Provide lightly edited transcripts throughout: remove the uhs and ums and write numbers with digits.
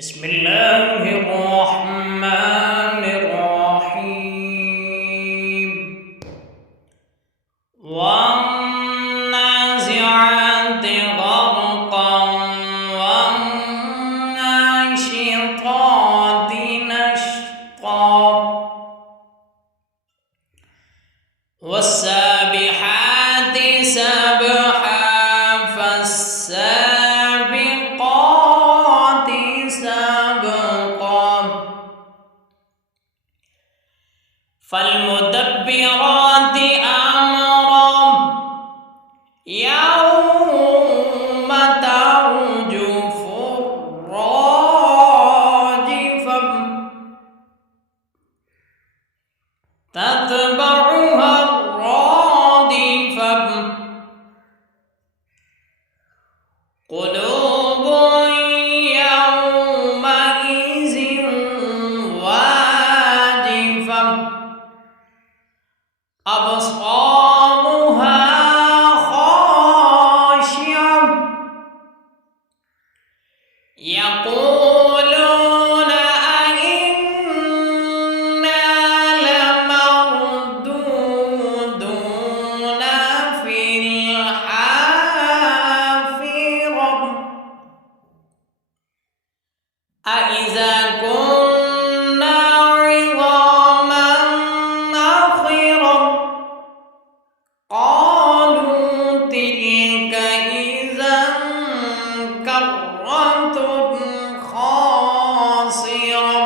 بسم الله الرحمن الرحيم والنازعات غرقا والناشطات نشطا والسابحات سبحا فالسابقات سبقا فالمدبرات أمرا يوم ترجف الراجفة تتبعها الرادفة قلوب يومئذ واجفة أبصارها خاشعة يقولون أئنا لمردودون في الحافرة أإذا كنا عظاما نخرة قالوا تلك إذا كرة خاسرة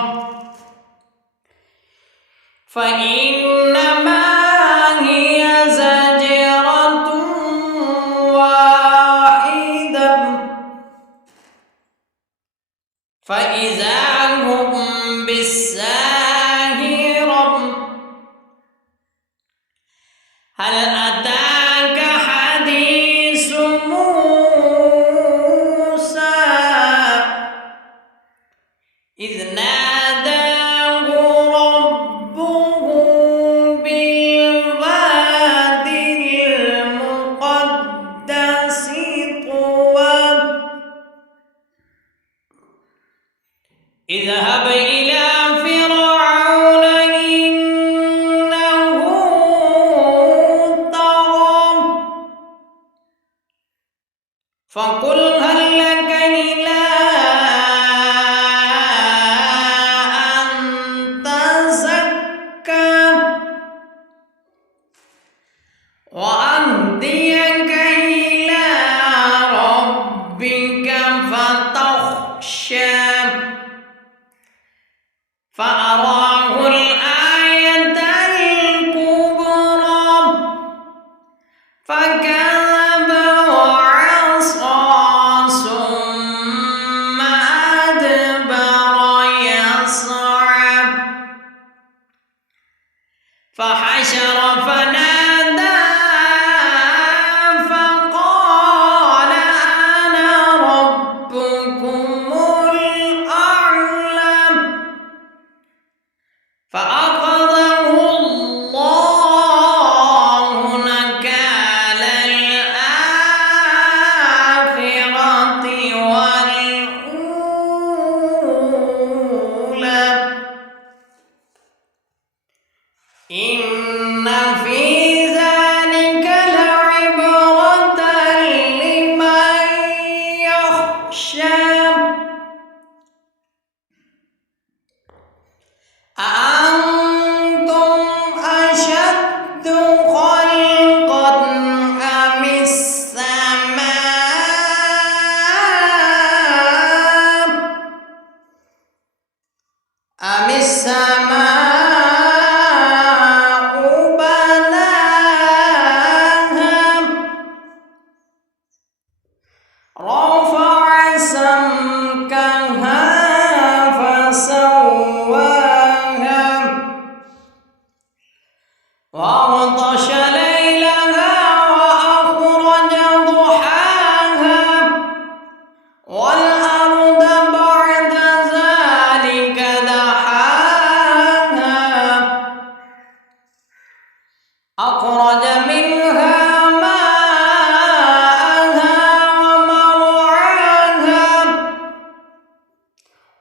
فإنما هي زجرة واحدة فإذا هم بالساهرة هل أتاك حديث موسى إذ ناداه ربه بالوادي المقدس طوى اذهب إلى فرعون إنه طغى فقل هل لك إلى أن تزكى وأهديك إلى ربك فتخشى فأراه الآية الكبرى فكذب وعصى ثم أدبر يسعى فحشر فنادى فقال أنا ربكم الأعلى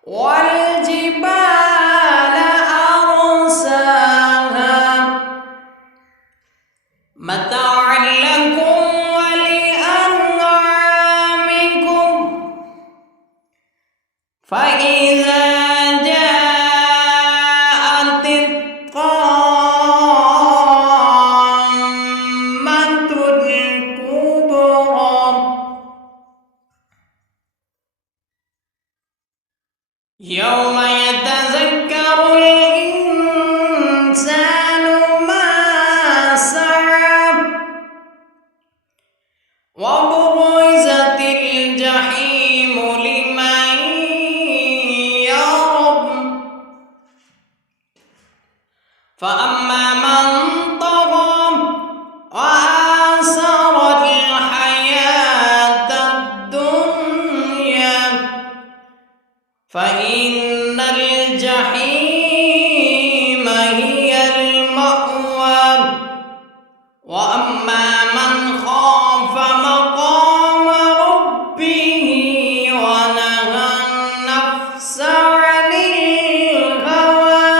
والجبال أرساها متاعا لكم ولأنعامكم فإذا جاءت الطامة الكبرى يوم يتذكر الإنسان ما سعى وبرزت الجحيم لمن يرى فأما من طغى وآثر الحياة الدنيا فإن الجحيم هي المأوى وأما من خاف مقام ربه ونهى النفس عن الهوى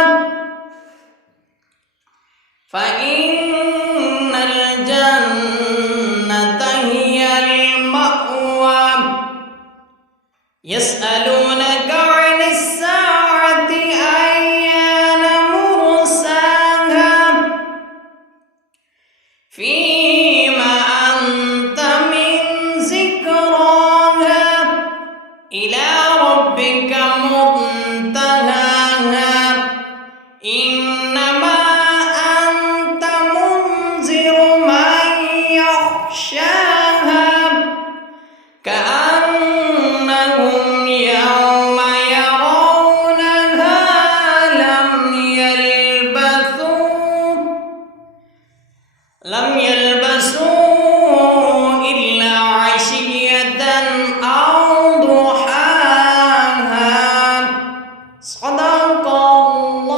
فإن الجنة هي المأوى يسألونك عن الساعة أيان مرساها فيما أنت من ذكراها إلى ربك منتهاها إنما أنت منذر من يخشاها كأنهم يوم يرونها لم يلبثوا إلا عشية أو ضحاها صدق الله